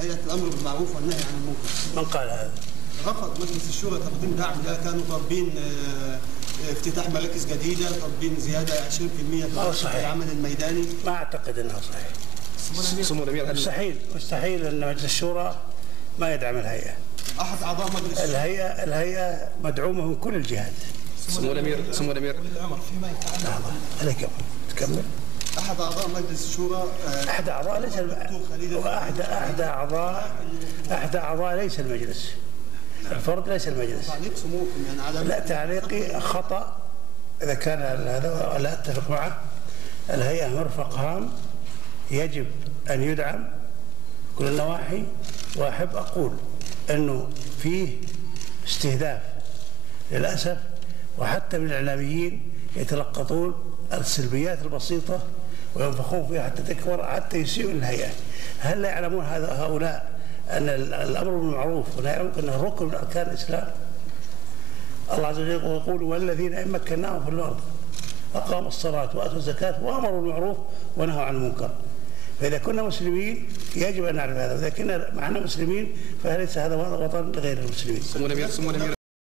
هيئة الأمر بالمعروف والنهي عن المنكر. من قال هذا؟ رفض مجلس الشورى تقديم دعم، لا كانوا طالبين افتتاح مراكز جديدة، طالبين زيادة 20% في العمل الميداني. ما أعتقد أنها صحيح. مستحيل أن مجلس الشورى ما يدعم الهيئة. أحد أعضاء مجلس الهيئة مدعومة من كل الجهات. سمو الأمير الأمر فيما يتعلق عليك تكمل. أحد أعضاء مجلس الشورى أحد أعضاء ليس أحد أعضاء ليس المجلس. الفرد ليس المجلس. تعليق سموكم يعني على لا، تعليقي خطأ إذا كان هذا لا أتفق معه. الهيئة مرفق هام يجب أن يدعم كل النواحي، وأحب أقول أنه فيه استهداف للأسف، وحتى من الإعلاميين يتلقطون السلبيات البسيطة وينفخون فيها حتى تكبر، حتى يسيئوا للهيئة. هل لا يعلمون هؤلاء أن الأمر بالمعروف والنهي عن المنكر أنه ركن من أركان الإسلام؟ الله عز وجل يقول: والذين إن مكناهم في الأرض أقاموا الصلاة وآتوا الزكاة وأمروا بالمعروف ونهوا عن المنكر. فإذا كنا مسلمين يجب أن نعرف هذا، وإذا كنا معنا مسلمين فليس هذا وطن لغير المسلمين.